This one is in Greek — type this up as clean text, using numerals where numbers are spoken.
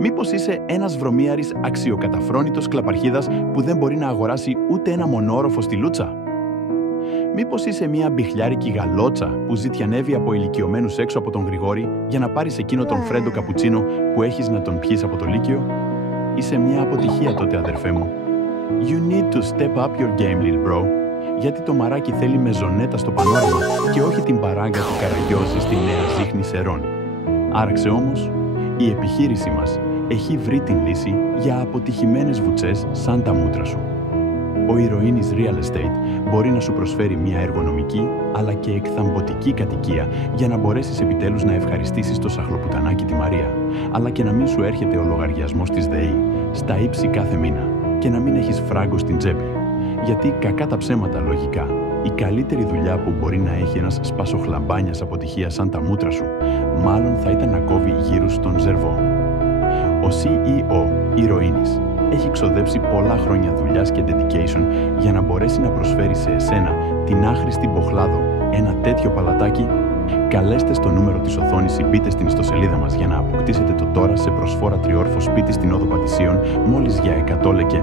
Μήπως είσαι ένας βρωμίαρης αξιοκαταφρόνητος κλαπαρχίδας που δεν μπορεί να αγοράσει ούτε ένα μονόροφο στη Λούτσα? Μήπως είσαι μια μπιχλιάρικη γαλότσα που ζητιανεύει από ηλικιωμένους έξω από τον Γρηγόρη για να πάρεις εκείνο τον φρέντο καπουτσίνο που έχεις να τον πιείς από το Λύκειο? Είσαι μια αποτυχία τότε, αδερφέ μου. You need to step up your game, little bro. Γιατί το μαράκι θέλει μεζονέτα στο πανόραμα και όχι την παράγκα του Καραγιώση στη Νέα Ζήχνη Σερών. Άραξε όμως, η επιχείρησή μας έχει βρει την λύση για αποτυχημένες βουτσές σαν τα μούτρα σου. Ο Ηρωίνης Real Estate μπορεί να σου προσφέρει μια εργονομική αλλά και εκθαμβωτική κατοικία για να μπορέσεις επιτέλους να ευχαριστήσεις το σαχλοπουτανάκι τη Μαρία, αλλά και να μην σου έρχεται ο λογαριασμός της ΔΕΗ στα ύψη κάθε μήνα και να μην έχεις φράγκο στην τσέπη. Γιατί κακά τα ψέματα λογικά, η καλύτερη δουλειά που μπορεί να έχει ένας σπασοχλαμπάνιας αποτυχίας σαν τα μούτρα σου, μάλλον θα ήταν να κόβει γύρους στον Ζερβό. Ο CEO Ηρωίνης έχει ξοδέψει πολλά χρόνια δουλειάς και dedication για να μπορέσει να προσφέρει σε εσένα, την άχρηστη μποχλάδο, ένα τέτοιο παλατάκι. Καλέστε στο νούμερο της οθόνης ή μπείτε στην ιστοσελίδα μας για να αποκτήσετε το τώρα σε προσφόρα τριόρφο σπίτι στην Όδο Πατησίων μόλις για 100 λεκέ.